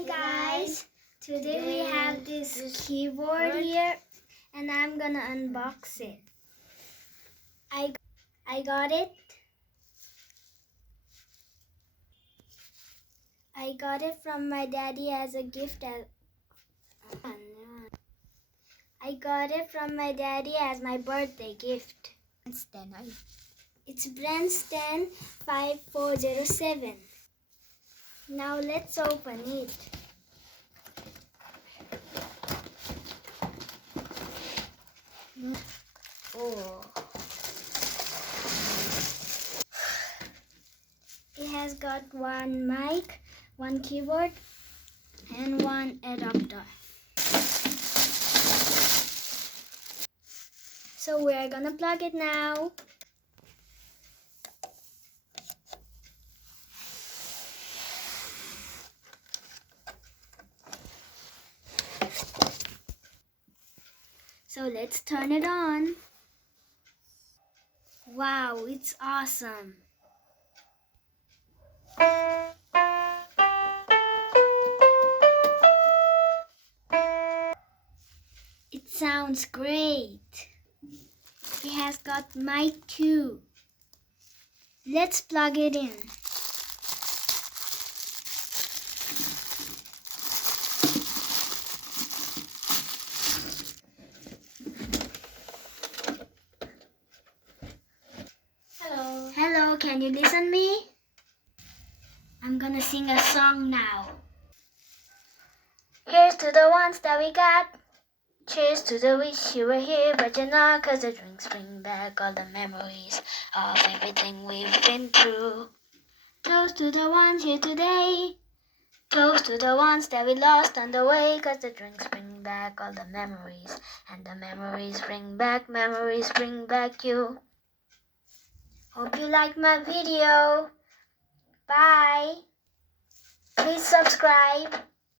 Hey guys, today we have this keyboard here and I'm gonna unbox it. I got it. I got it from my daddy as a gift. I got it from my daddy as my birthday gift. It's Brandstrand 5407. Now let's open it. Oh. It has got one mic, one keyboard, and one adapter. So we're gonna plug it now. So let's turn it on. Wow, it's awesome. It sounds great. It has got mic too. Let's plug it in. Hello. Hello, can you listen me? I'm gonna sing a song now. Here's to the ones that we got. Cheers to the wish you were here, but you're not, 'cause the drinks bring back all the memories of everything we've been through. Toast to the ones here today. Toast to the ones that we lost on the way, 'cause the drinks bring back all the memories, and the memories bring back you. Hope you liked my video. Bye. Please subscribe.